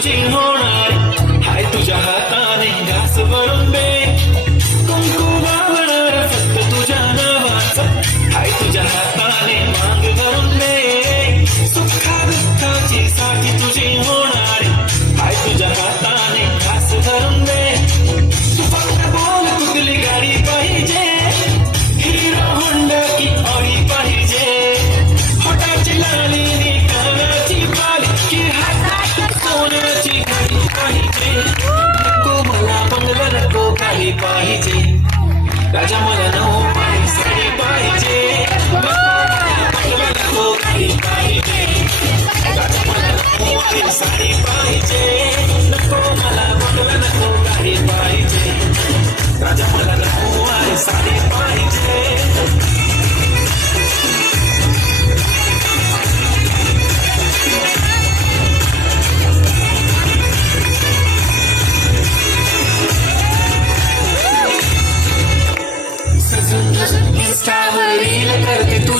今后来家莫言。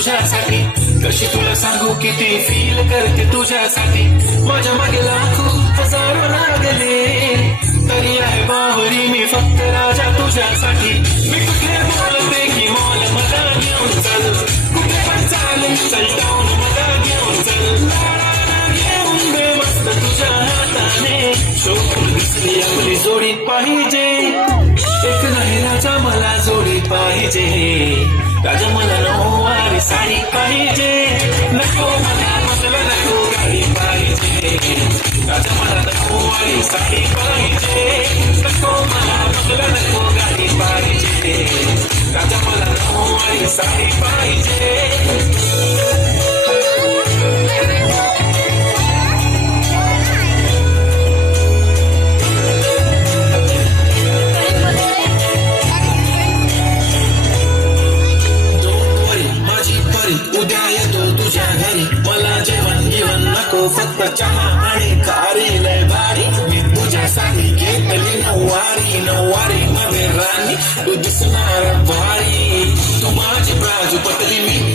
तुझ्यासाठी. कशी तुला सांगू किती फील करते तुझ्यासाठी. माझ्या मागे लाखो हजारो लागले. तरी आहे बावरी मी फक्त राजा तुझ्यासाठी. मी कुठे बोलते की मॉल मला घेऊन चल. कुठे पण चालेल चल टाऊन मला घेऊन चल. घेऊन दे मस्त तुझ्या हाताने. शोभून दिसली आपली जोडी पाहिजे. एक नाही राजा मला जोडी पाहिजे. राजा मला नऊवारी साडी पाहिजे नको मला बदला नको गाडी पाहिजे राजा मला नऊवारी साडी पाहिजे नको मला बदला नको गाडी पाहिजे We na out our bodies. Too much, Brazil, but.